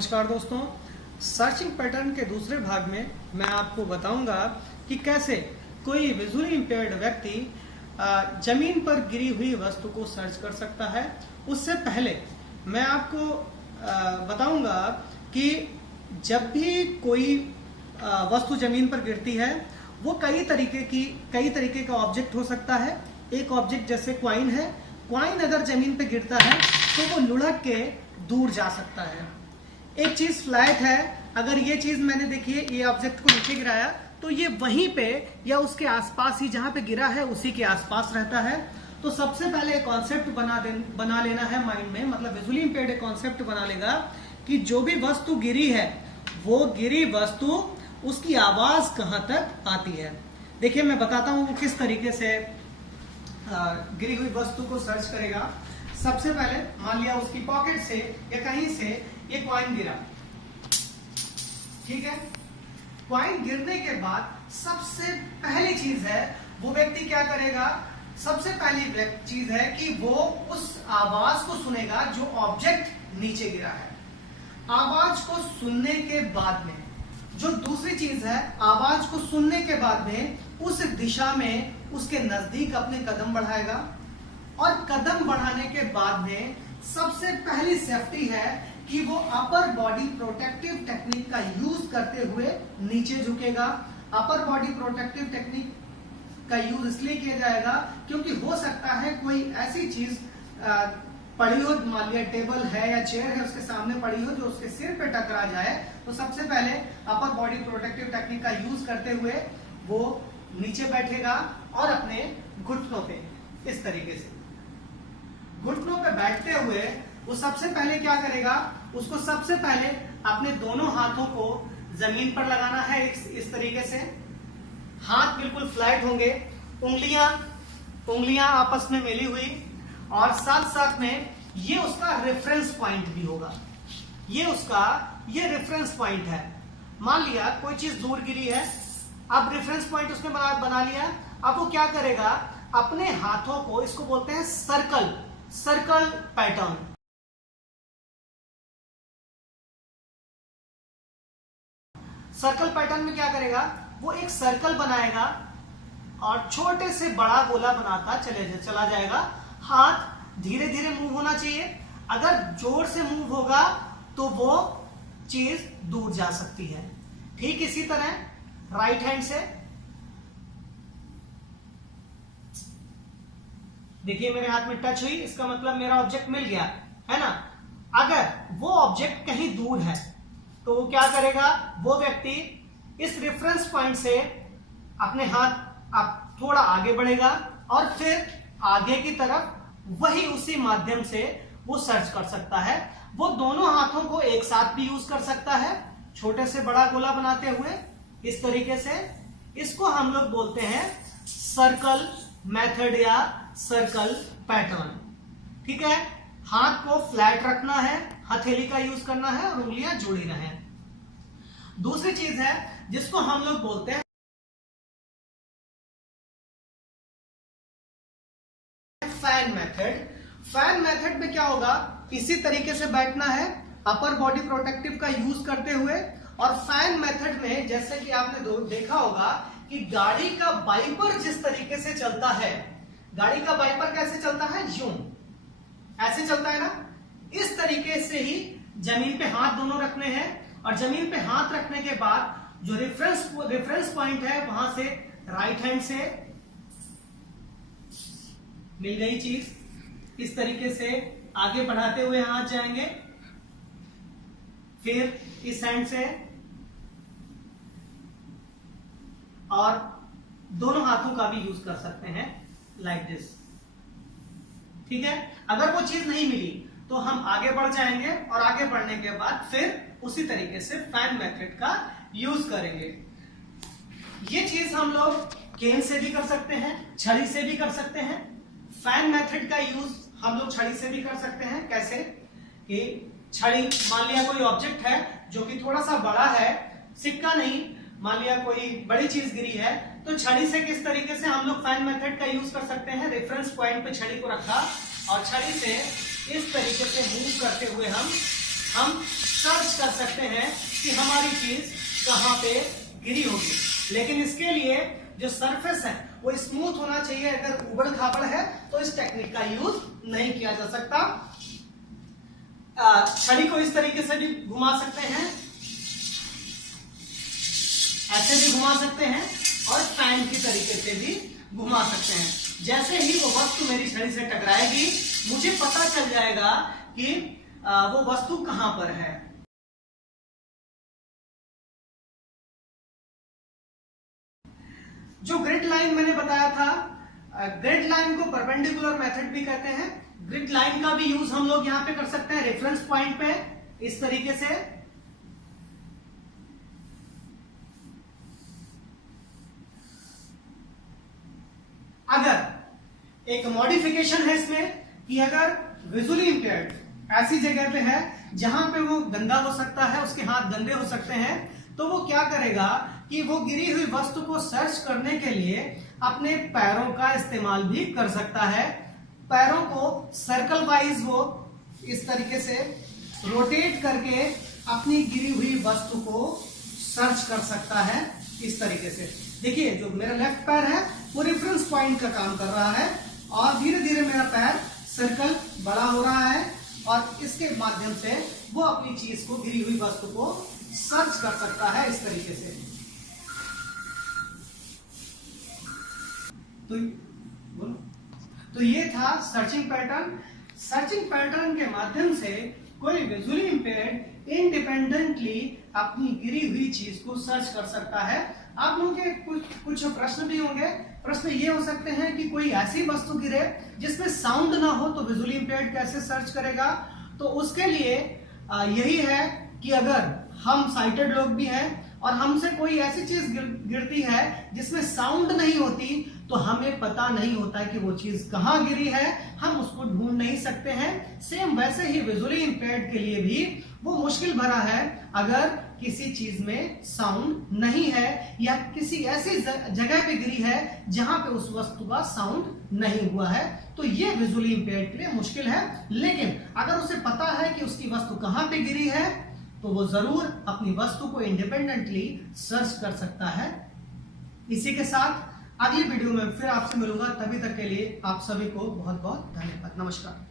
नमस्कार दोस्तों, searching pattern के दूसरे भाग में मैं आपको बताऊंगा कि कैसे कोई विजुअली इंपेयर्ड व्यक्ति जमीन पर गिरी हुई वस्तु को सर्च कर सकता है। उससे पहले मैं आपको बताऊंगा कि जब भी कोई वस्तु जमीन पर गिरती है वो कई तरीके का ऑब्जेक्ट हो सकता है। एक ऑब्जेक्ट जैसे क्वाइन है, क्वाइन अगर जमीन पर गिरता है तो वो लुढ़क के दूर जा सकता है। एक चीज फ्लैट है, अगर ये चीज मैंने देखिए ये ऑब्जेक्ट को नीचे गिराया तो ये वहीं पे या उसके आसपास ही जहां पे गिरा है उसी के आसपास रहता है। तो सबसे पहले एक कॉन्सेप्ट बना लेना है माइंड में, मतलब विजुअली इंपेयर्ड एक कॉन्सेप्ट बना लेगा कि जो भी वस्तु गिरी है वो गिरी वस्तु उसकी आवाज कहां तक आती है। देखिए मैं बताता हूं किस तरीके से गिरी हुई वस्तु को सर्च करेगा। सबसे पहले मान लिया उसकी पॉकेट से या कहीं से ये कॉइन गिरा, ठीक है। कॉइन गिरने के बाद सबसे पहली चीज है वो व्यक्ति क्या करेगा, सबसे पहली चीज है कि वो उस आवाज को सुनेगा जो ऑब्जेक्ट नीचे गिरा है। आवाज को सुनने के बाद में जो दूसरी चीज है, आवाज को सुनने के बाद में उस दिशा में उसके नजदीक अपने कदम बढ़ाएगा और कदम बढ़ाने के बाद में सबसे पहली सेफ्टी है कि वो अपर बॉडी प्रोटेक्टिव टेक्निक का यूज करते हुए नीचे झुकेगा। अपर बॉडी प्रोटेक्टिव टेक्निक का यूज इसलिए किया जाएगा क्योंकि हो सकता है कोई ऐसी चीज पड़ी हो, मान लिया टेबल है या चेयर है उसके सामने पड़ी हो जो उसके सिर पे टकरा जाए, तो सबसे पहले अपर बॉडी प्रोटेक्टिव टेक्निक का यूज करते हुए वो नीचे बैठेगा और अपने घुटनों पे इस तरीके से घुटनों पे बैठते हुए वो सबसे पहले क्या करेगा, उसको सबसे पहले अपने दोनों हाथों को जमीन पर लगाना है इस तरीके से। हाथ बिल्कुल फ्लैट होंगे, उंगलियां आपस में मिली हुई और साथ साथ में ये उसका रेफरेंस पॉइंट भी होगा। ये रेफरेंस पॉइंट है। मान लिया कोई चीज दूर गिरी है, अब रेफरेंस पॉइंट उसने बना लिया। अब वो क्या करेगा, अपने हाथों को, इसको बोलते हैं सर्कल पैटर्न। सर्कल पैटर्न में क्या करेगा, वो एक सर्कल बनाएगा और छोटे से बड़ा गोला बनाता चला जाएगा। हाथ धीरे धीरे मूव होना चाहिए, अगर जोर से मूव होगा तो वो चीज दूर जा सकती है। ठीक इसी तरह राइट हैंड से देखिए मेरे हाथ में टच हुई, इसका मतलब मेरा ऑब्जेक्ट मिल गया है ना। अगर वो ऑब्जेक्ट कहीं दूर है तो वो क्या करेगा, वो व्यक्ति इस रेफरेंस पॉइंट से अपने हाथ आप थोड़ा आगे बढ़ेगा और फिर आगे की तरफ वही उसी माध्यम से वो सर्च कर सकता है। वो दोनों हाथों को एक साथ भी यूज कर सकता है, छोटे से बड़ा गोला बनाते हुए इस तरीके से। इसको हम लोग बोलते हैं सर्कल मेथड या सर्कल पैटर्न, ठीक है। हाथ को फ्लैट रखना है, हथेली का यूज करना है और उंगलियां जुड़ी रहें। दूसरी चीज है जिसको हम लोग बोलते हैं फैन मेथड। फैन मेथड में क्या होगा, इसी तरीके से बैठना है अपर बॉडी प्रोटेक्टिव का यूज करते हुए। और फैन मेथड में जैसे कि आपने देखा होगा कि गाड़ी का वाइपर जिस तरीके से चलता है, गाड़ी का वाइपर कैसे चलता है, यूं ऐसे चलता है ना, इस तरीके से ही जमीन पे हाथ दोनों रखने हैं और जमीन पे हाथ रखने के बाद जो रेफरेंस पॉइंट है वहां से राइट हैंड से मिल गई चीज, इस तरीके से आगे बढ़ाते हुए हाथ जाएंगे, फिर इस हैंड से और दोनों हाथों का भी यूज कर सकते हैं लाइक दिस, ठीक है। अगर वो चीज नहीं मिली तो हम आगे बढ़ जाएंगे और आगे बढ़ने के बाद फिर उसी तरीके से फैन मेथड का यूज करेंगे। ये चीज हम लोग केन से भी कर सकते हैं, छड़ी से भी कर सकते हैं। फैन मेथड का यूज हम लोग छड़ी से भी कर सकते हैं। कैसे कि छड़ी, मान लिया कोई ऑब्जेक्ट है जो कि थोड़ा सा बड़ा है, सिक्का नहीं, मान लिया कोई बड़ी चीज गिरी है, तो छड़ी से किस तरीके से हम लोग फैन मेथड का यूज कर सकते हैं। रेफरेंस पॉइंट पे छड़ी को रखा और छड़ी से इस तरीके से मूव करते हुए हम हम सर्च कर सकते हैं कि हमारी चीज कहां पे गिरी होगी। लेकिन इसके लिए जो सरफेस है वो स्मूथ होना चाहिए। अगर उबड़ खाबड़ है तो इस टेक्निक का यूज नहीं किया जा सकता। छड़ी को इस तरीके से भी घुमा सकते हैं, ऐसे भी घुमा सकते हैं, और फैन की तरीके से भी घुमा सकते हैं। जैसे ही वो वस्तु मेरी छड़ी से टकराएगी मुझे पता चल जाएगा कि वो वस्तु कहां पर है। जो ग्रिड लाइन मैंने बताया था, ग्रिड लाइन को परपेंडिकुलर मेथड भी कहते हैं। ग्रिड लाइन का भी यूज हम लोग यहां पे कर सकते हैं रेफरेंस पॉइंट पे, इस तरीके से। अगर एक मॉडिफिकेशन है इसमें कि अगर विजुअली इंपेयर्ड ऐसी जगह पे है जहां पे वो गंदा हो सकता है, उसके हाथ गंदे हो सकते हैं, तो वो क्या करेगा कि वो गिरी हुई वस्तु को सर्च करने के लिए अपने पैरों का इस्तेमाल भी कर सकता है। पैरों को सर्कल वाइज वो इस तरीके से रोटेट करके अपनी गिरी हुई वस्तु को सर्च कर सकता है, इस तरीके से। देखिए जो मेरा लेफ्ट पैर है वो रेफरेंस पॉइंट का काम कर रहा है, और धीरे धीरे मेरा पैर सर्कल बड़ा हो रहा है, और इसके माध्यम से वो अपनी चीज को, गिरी हुई वस्तु को सर्च कर सकता है, इस तरीके से। तो ये था सर्चिंग पैटर्न। सर्चिंग पैटर्न के माध्यम से कोई विजुअली इंपेयर्ड इंडिपेंडेंटली अपनी गिरी हुई चीज को सर्च कर सकता है। आप लोगों के कुछ प्रश्न भी होंगे। प्रश्न ये हो सकते हैं कि कोई ऐसी वस्तु गिरे जिसमें साउंड ना हो तो विजुअली इंपेयर्ड कैसे सर्च करेगा। तो उसके लिए यही है कि अगर हम साइटेड लोग भी हैं और हमसे कोई ऐसी चीज गिरती है जिसमें साउंड नहीं होती, तो हमें पता नहीं होता कि वो चीज कहां गिरी है, हम उसको ढूंढ नहीं सकते हैं। सेम वैसे ही विजुअली इंपेयर्ड के लिए भी वो मुश्किल भरा है अगर किसी चीज में साउंड नहीं है या किसी ऐसी जगह पे गिरी है जहां पे उस वस्तु का साउंड नहीं हुआ है, तो ये विजुअली इंपेयर्ड के लिए मुश्किल है। लेकिन अगर उसे पता है कि उसकी वस्तु कहां पे गिरी है तो वो जरूर अपनी वस्तु को इंडिपेंडेंटली सर्च कर सकता है। इसी के साथ अगली वीडियो में फिर आपसे मिलूंगा। तभी तक के लिए आप सभी को बहुत बहुत धन्यवाद। नमस्कार।